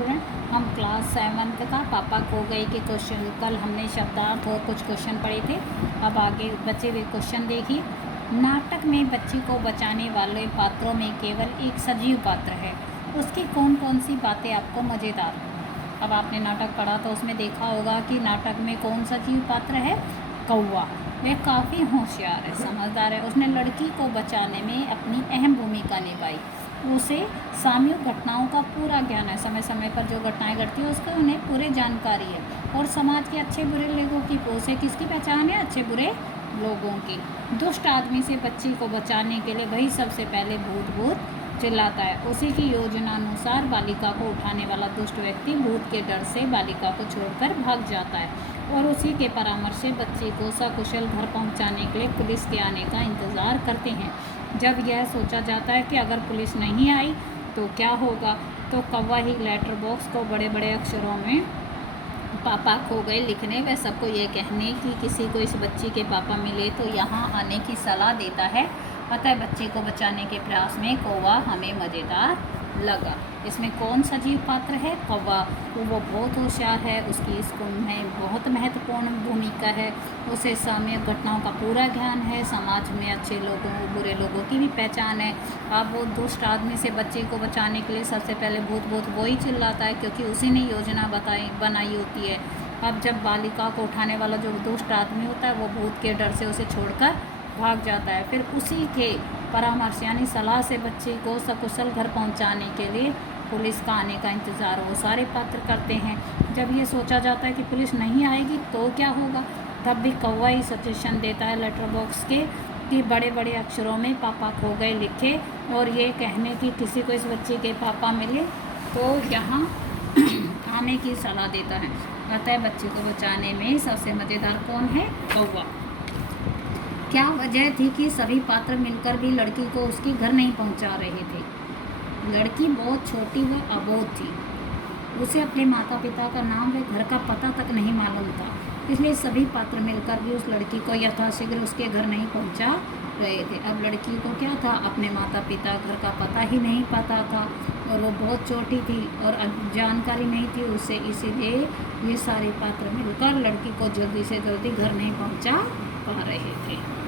Student, हम class 7th का पापा खो गए के क्वेश्चन, कल हमने शब्दार्थ और कुछ क्वेश्चन पढ़े थे। अब आगे बचे हुए क्वेश्चन देखिए। नाटक में बच्ची को बचाने वाले पात्रों में केवल एक सजीव पात्र है, उसकी कौन कौन सी बातें आपको मज़ेदार। अब आपने नाटक पढ़ा तो उसमें देखा होगा कि नाटक में कौन सा जीव पात्र है, कौवा। वह काफ़ी होशियार है, समझदार है। उसने लड़की को बचाने में अपनी अहम भूमिका निभाई। उसे सामूहिक घटनाओं का पूरा ज्ञान है, समय समय पर जो घटनाएं घटती है उसका उन्हें पूरी जानकारी है। और समाज के अच्छे बुरे लोगों की, उसे किसकी पहचान है, अच्छे बुरे लोगों की। दुष्ट आदमी से बच्ची को बचाने के लिए वही सबसे पहले भूत भूत चिल्लाता है। उसी की योजना अनुसार बालिका को उठाने वाला दुष्ट व्यक्ति भूत के डर से बालिका को छोड़कर भाग जाता है और उसी के परामर्श से बच्ची को सकुशल घर पहुंचाने के लिए पुलिस के आने का इंतज़ार करते हैं। जब यह सोचा जाता है कि अगर पुलिस नहीं आई तो क्या होगा, तो कौवा ही लेटर बॉक्स को बड़े बड़े अक्षरों में पापा खो गए लिखने व सबको ये कहने कि किसी को इस बच्ची के पापा मिले तो यहाँ आने की सलाह देता है। अतः बच्ची को बचाने के प्रयास में कौवा हमें मज़ेदार लगा। इसमें कौन सा जीव पात्र है, कौवा। वो बहुत होशियार है, उसकी स्कूल में बहुत महत्वपूर्ण भूमिका है। उसे सामूहिक घटनाओं का पूरा ज्ञान है, समाज में अच्छे लोगों बुरे लोगों की भी पहचान है। अब वो दुष्ट आदमी से बच्चे को बचाने के लिए सबसे पहले भूत भूत वो ही चिल्लाता है, क्योंकि उसी ने योजना बनाई होती है। अब जब बालिका को उठाने वाला जो दुष्ट आदमी होता है वो भूत के डर से उसे छोड़कर भाग जाता है। फिर उसी के परामर्श यानी सलाह से बच्ची को सकुशल घर पहुंचाने के लिए पुलिस का आने का इंतज़ार वो सारे पात्र करते हैं। जब ये सोचा जाता है कि पुलिस नहीं आएगी तो क्या होगा, तब भी कौवा ही सजेशन देता है लेटर बॉक्स के कि बड़े बड़े अक्षरों में पापा खो गए लिखे और ये कहने कि किसी को इस बच्चे के पापा मिले तो यहाँ आने की सलाह देता है। अतः बच्चे को बचाने में सबसे मज़ेदार कौन है, कौवा। क्या वजह थी कि सभी पात्र मिलकर भी लड़की को उसके घर नहीं पहुंचा रहे थे। लड़की बहुत छोटी व अबोध थी, उसे अपने माता पिता का नाम व घर का पता तक नहीं मालूम था, इसलिए सभी पात्र मिलकर भी उस लड़की को यथाशीघ्र उसके घर नहीं पहुंचा रहे थे। अब लड़की को क्या था, अपने माता पिता घर का पता ही नहीं पता था और वो बहुत छोटी थी और जानकारी नहीं थी उसे, इसीलिए ये सारे पात्र मिलकर लड़की को जल्दी से जल्दी घर नहीं पहुंचा पा रहे थे।